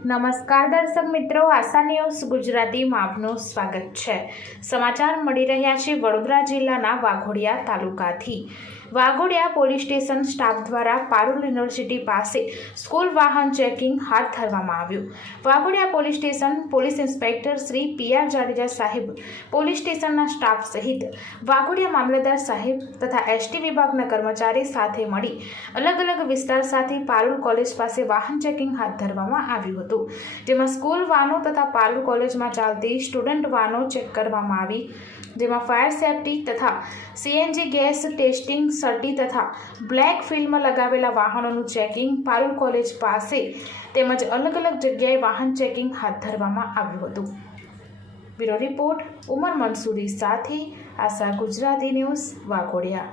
નમસ્કાર દર્શક મિત્રો, આશા ન્યૂઝ ગુજરાતીમાં આપનું સ્વાગત છે. સમાચાર મળી રહ્યા છે વડોદરા જિલ્લાના વાઘોડિયા તાલુકાથી. વાઘોડિયા પોલીસ સ્ટેશન સ્ટાફ દ્વારા પારુલ યુનિવર્સિટી પાસે સ્કૂલ વાહન ચેકિંગ હાથ ધરવામાં આવ્યું. Waghodia police station police inspector Shri P R Jadeja સાહેબ, પોલીસ સ્ટેશનના સ્ટાફ સહિત વાઘોડિયા મામલતદાર સાહેબ તથા એસટી વિભાગના કર્મચારી સાથે મળી અલગ અલગ વિસ્તાર સાથે પારુલ કોલેજ પાસે વાહન ચેકિંગ હાથ ધરવામાં આવ્યું હતું. જેમાં સ્કૂલ વાનો તથા પારુલ કોલેજમાં ચાલતી સ્ટુડન્ટ વાનો ચેક કરવામાં આવી. જેમાં ફાયર સેફટી તથા સીએનજી ગેસ ટેસ્ટિંગ સર્ટી તથા બ્લેક ફિલ્મ લગાવેલા વાહનોનું ચેકિંગ પાલુ કોલેજ પાસે તેમજ અલગ અલગ જગ્યાએ વાહન ચેકિંગ હાથ ધરવામાં આવ્યું હતું. બ્યુરો રિપોર્ટ, ઉમર મંસૂરી સાથે આશા ગુજરાતી ન્યૂઝ વાઘોડિયા.